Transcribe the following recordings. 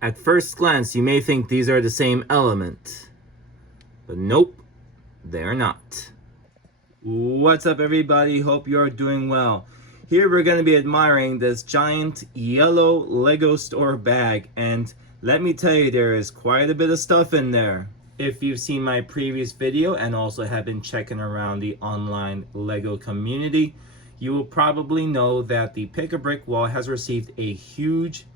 At first glance, you may think these are the same element, but nope, they're not. What's up, everybody? Hope you're doing well. Here we're going to be admiring this giant yellow Lego store bag, and let me tell you, there is quite a bit of stuff in there. If you've seen my previous video and also have been checking around the online Lego community, you will probably know that the Pick-a-Brick wall has received a huge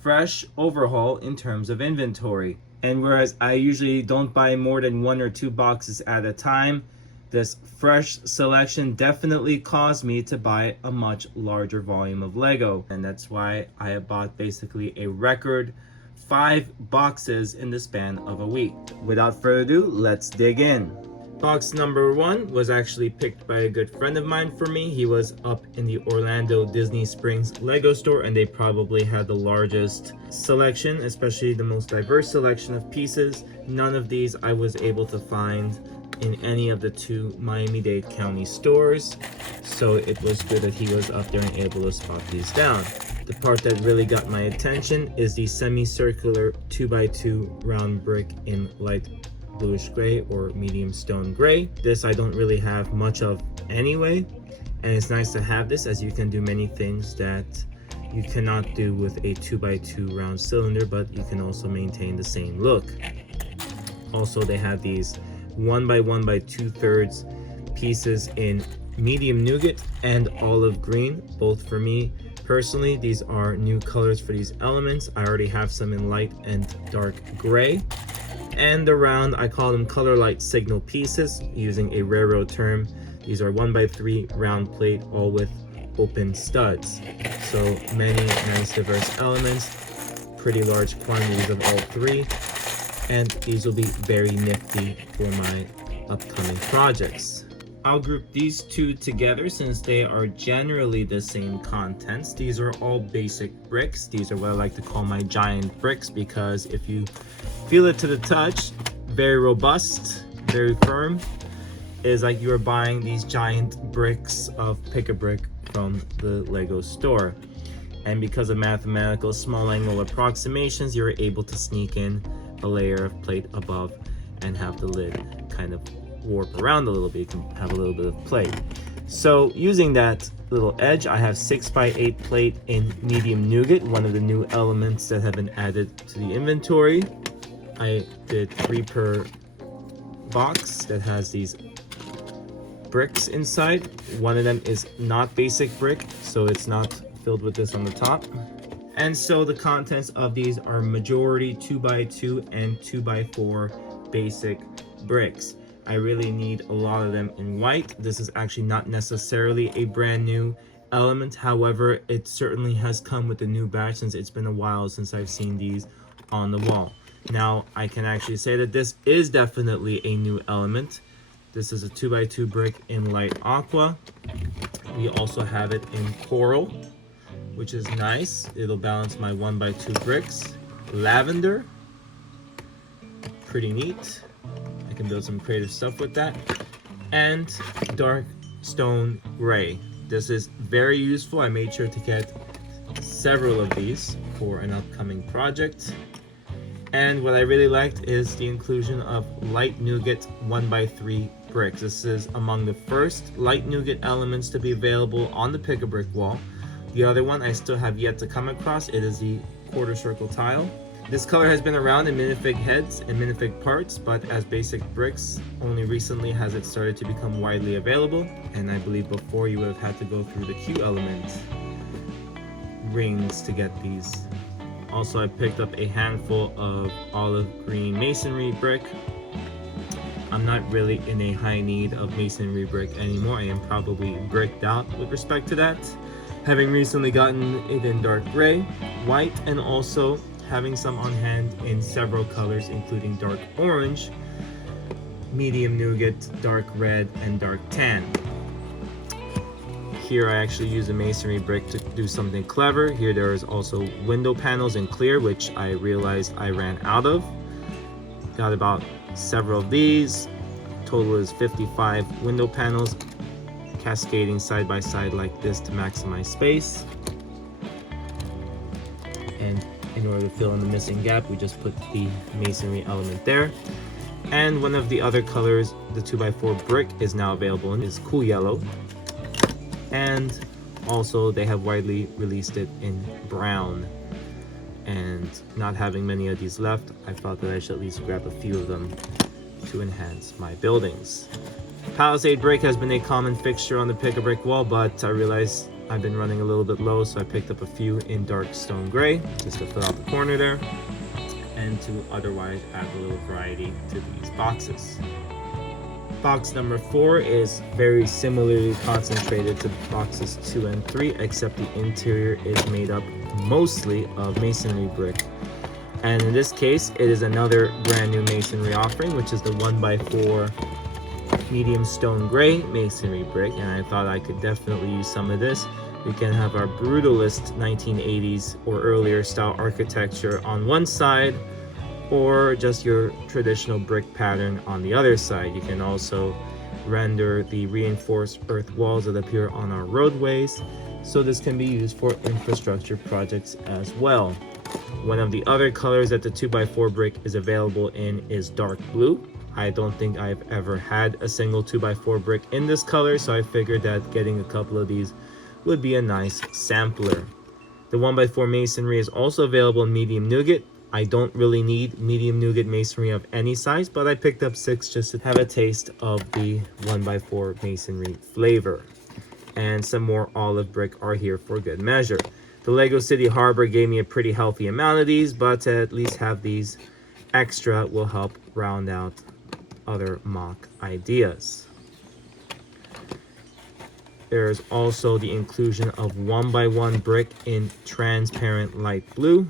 fresh overhaul in terms of inventory. And whereas I usually don't buy more than 1 or 2 boxes at a time, this fresh selection definitely caused me to buy a much larger volume of Lego. And that's why I have bought basically a record 5 boxes in the span of a week. Without further ado, let's dig in. Box number 1 was actually picked by a good friend of mine for me. He was up in the Orlando Disney Springs Lego store, and they probably had the largest selection, especially the most diverse selection of pieces. None of these I was able to find in any of the 2 Miami-Dade County stores, so it was good that he was up there and able to spot these down. The part that really got my attention is the semicircular 2x2 round brick in light bluish gray or medium stone gray. This I don't really have much of anyway, and it's nice to have this as you can do many things that you cannot do with a 2x2 round cylinder, but you can also maintain the same look. Also, they have these 1x1 by 2/3 pieces in medium nougat and olive green, both for me personally. These are new colors for these elements. I already have some in light and dark gray. And the round, I call them color light signal pieces, using a railroad term. These are 1x3 round plate, all with open studs. So many nice diverse elements, pretty large quantities of all 3, and these will be very nifty for my upcoming projects. I'll group these 2 together since they are generally the same contents. These are all basic bricks. These are what I like to call my giant bricks, because if you feel it to the touch, very robust, very firm. It is like you are buying these giant bricks of Pick-a-Brick from the Lego store. And because of mathematical small angle approximations, you're able to sneak in a layer of plate above and have the lid kind of warp around a little bit. You can have a little bit of plate. So using that little edge, I have 6x8 plate in medium nougat, one of the new elements that have been added to the inventory. I did 3 per box that has these bricks inside. One of them is not basic brick, so it's not filled with this on the top. And so the contents of these are majority 2x2 and 2x4 basic bricks. I really need a lot of them in white. This is actually not necessarily a brand new element. However, it certainly has come with a new batch, since it's been a while since I've seen these on the wall. Now, I can actually say that this is definitely a new element. This is a 2x2 brick in light aqua. We also have it in coral, which is nice. It'll balance my 1x2 bricks. Lavender, pretty neat. I can build some creative stuff with that. And dark stone gray. This is very useful. I made sure to get several of these for an upcoming project. And what I really liked is the inclusion of light nougat 1x3 bricks. This is among the first light nougat elements to be available on the Pick-a-Brick wall. The other one I still have yet to come across. It is the quarter circle tile. This color has been around in minifig heads and minifig parts, but as basic bricks, only recently has it started to become widely available. And I believe before you would have had to go through the Q element rings to get these. Also, I picked up a handful of olive green masonry brick. I'm not really in a high need of masonry brick anymore. I am probably bricked out with respect to that, having recently gotten it in dark gray, white, and also having some on hand in several colors, including dark orange, medium nougat, dark red, and dark tan. Here I actually use a masonry brick to do something clever. Here there is also window panels in clear, which I realized I ran out of. Got about several of these. Total is 55 window panels, cascading side by side like this to maximize space. And in order to fill in the missing gap, we just put the masonry element there. And one of the other colors, the 2x4 brick, is now available and is cool yellow. And also they have widely released it in brown. And not having many of these left, I thought that I should at least grab a few of them to enhance my buildings. Palisade brick has been a common fixture on the pick-a-brick wall, but I realized I've been running a little bit low, so I picked up a few in dark stone gray just to fill out the corner there, and to otherwise add a little variety to these boxes. Box number 4 is very similarly concentrated to boxes 2 and 3, except the interior is made up mostly of masonry brick. And in this case, it is another brand new masonry offering, which is the 1x4 medium stone gray masonry brick, and I thought I could definitely use some of this. We can have our brutalist 1980s or earlier style architecture on one side, or just your traditional brick pattern on the other side. You can also render the reinforced earth walls that appear on our roadways, so this can be used for infrastructure projects as well. One of the other colors that the 2x4 brick is available in is dark blue. I don't think I've ever had a single 2x4 brick in this color, so I figured that getting a couple of these would be a nice sampler. The 1x4 masonry is also available in medium nougat. I don't really need medium nougat masonry of any size, but I picked up 6 just to have a taste of the 1x4 masonry flavor. And some more olive brick are here for good measure. The Lego City Harbor gave me a pretty healthy amount of these, but to at least have these extra will help round out other mock ideas. There's also the inclusion of 1x1 brick in transparent light blue,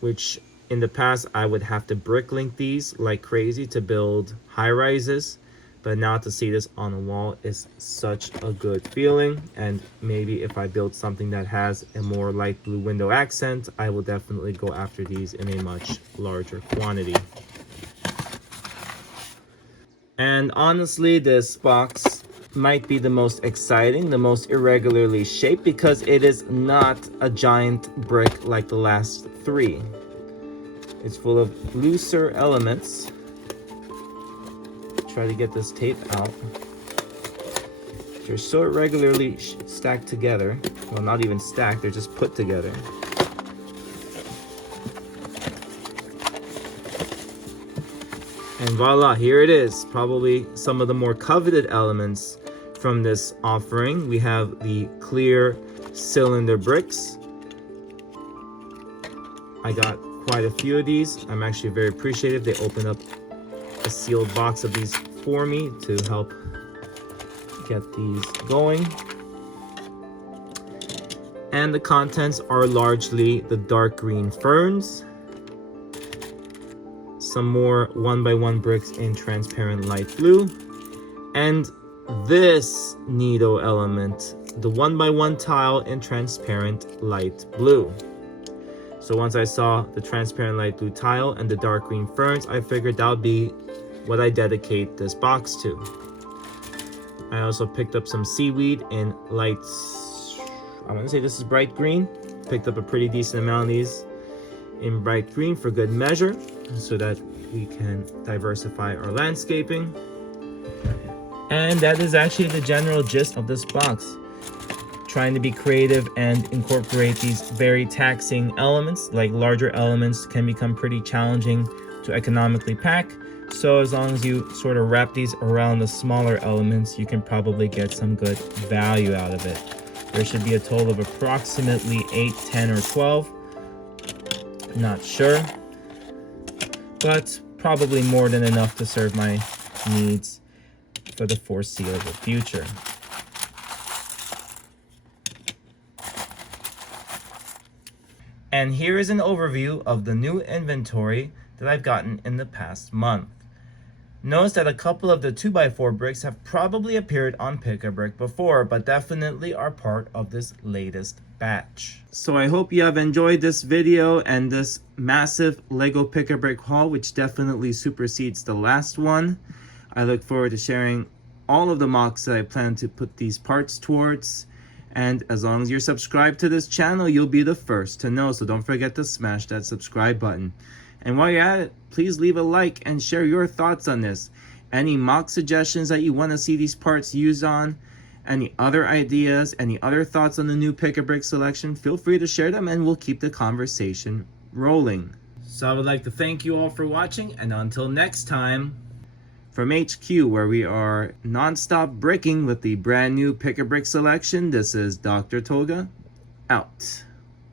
which in the past I would have to brick link these like crazy to build high rises, but now to see this on a wall is such a good feeling. And maybe if I build something that has a more light blue window accent, I will definitely go after these in a much larger quantity. And honestly, this box might be the most exciting, the most irregularly shaped, because it is not a giant brick like the last 3. It's full of looser elements. Try to get this tape out. They're so irregularly stacked together. Well, not even stacked, they're just put together. And voila, here it is. Probably some of the more coveted elements from this offering. We have the clear cylinder bricks. I got quite a few of these. I'm actually very appreciative. They opened up a sealed box of these for me to help get these going. And the contents are largely the dark green ferns, some more 1x1 bricks in transparent light blue, and this neato element, the 1x1 tile in transparent light blue. So once I saw the transparent light blue tile and the dark green ferns, I figured that would be what I dedicate this box to. I also picked up some seaweed in light, I want to say this is bright green. Picked up a pretty decent amount of these in bright green for good measure, so that we can diversify our landscaping. And that is actually the general gist of this box. Trying to be creative and incorporate these very taxing elements. Like larger elements can become pretty challenging to economically pack. So as long as you sort of wrap these around the smaller elements, you can probably get some good value out of it. There should be a total of approximately 8, 10, or 12. Not sure, but probably more than enough to serve my needs for the foreseeable future. And here is an overview of the new inventory that I've gotten in the past month. Notice that a couple of the 2x4 bricks have probably appeared on Pick-a-Brick before, but definitely are part of this latest batch. So I hope you have enjoyed this video and this massive Lego Pick-a-Brick haul, which definitely supersedes the last one. I look forward to sharing all of the MOCs that I plan to put these parts towards, And as long as you're subscribed to this channel, you'll be the first to know. So don't forget to smash that subscribe button. And while you're at it, please leave a like and share your thoughts on this. Any mock suggestions that you want to see these parts used on, any other ideas, any other thoughts on the new pick-a-brick selection, feel free to share them and we'll keep the conversation rolling. So I would like to thank you all for watching, and until next time, from HQ, where we are non-stop bricking with the brand new pick-a-brick selection, this is Dr. Toga, out.